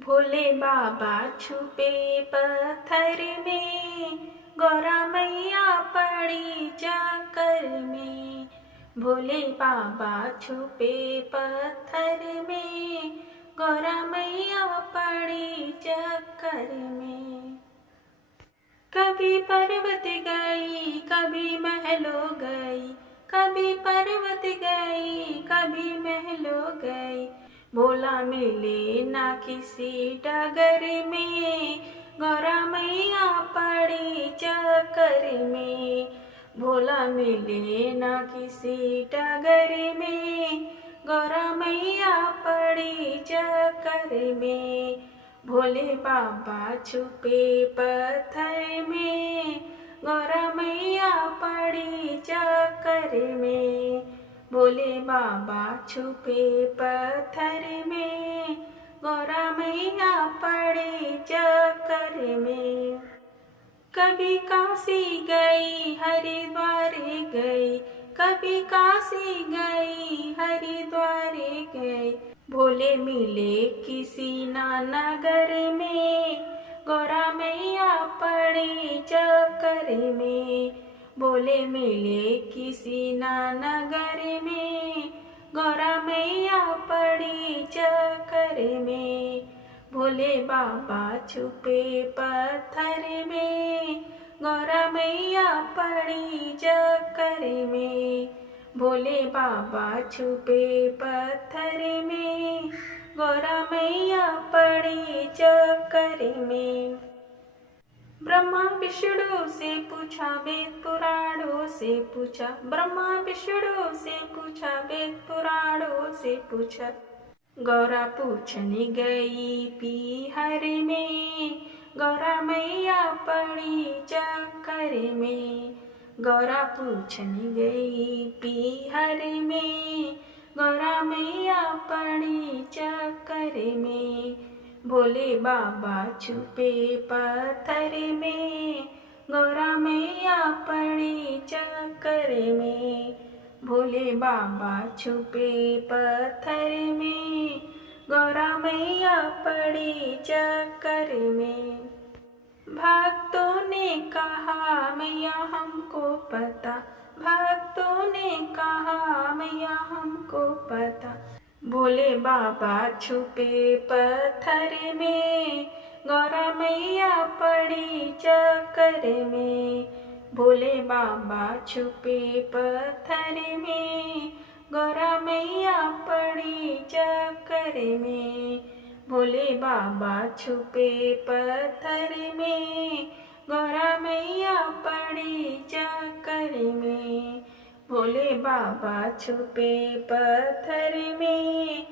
भोले बाबा छुपे पत्थर में, गौरा मैया पड़ी चक्कर में। भोले बाबा छुपे पत्थर में, गौरा मैया पड़ी चक्कर में। कभी पर्वत गई कभी महलों गई, कभी पर्वत गई कभी महलों गई। भोला मिले ना किसी डगर में, गौरा मैया पड़ी चक्कर में। भोला मिले ना किसी डगर में, गौरा मैया पड़ी चक्कर में। भोले बाबा छुपे पत्थर में, गौरा मैया पड़ी चक्कर में। भोले बाबा छुपे पत्थर में, गौरा मैया पड़ी चक्कर में। कभी काशी गई हरिद्वार गई, कभी काशी गई हरिद्वार गई। भोले मिले किसी नगर में, गौरा मैया पड़ी चक्कर में। भोले मिले किसी नगर में, गौरा मैया पड़ी चक्कर में। भोले बाबा छुपे पत्थर में, गौरा मैया पड़ी चक्कर में। भोले बाबा छुपे पत्थर में, गौरा मैया पड़ी चक्कर में। ब्रह्मा विष्णु से पूछा वेद पुराणों से पूछा, ब्रह्मा विष्णु से पूछा वेद पुराणों से पूछा। गौरा पूछने गई पीहर में, गौरा मैया पड़ी चक्कर में। गौरा पूछने गई पीहर में, गौरा मैया पड़ी चक्कर में। भोले बाबा छुपे पत्थर में, गौरा मैया पड़ी चक्कर में। भोले बाबा छुपे पत्थर में, गौरा मैया पड़ी चक्कर में। भक्तों ने कहा मैया हमको पता, भक्तों ने कहा मैया हमको पता। भोले बाबा छुपे पत्थर में, गौरा मैया पड़ी चक्कर में। भोले बाबा छुपे पत्थर में, गौरा मैया पड़ी चक्कर में। भोले बाबा छुपे पत्थर में, गौरा मैया पड़ी चक्कर में। भोले बाबा छुपे पत्थर में,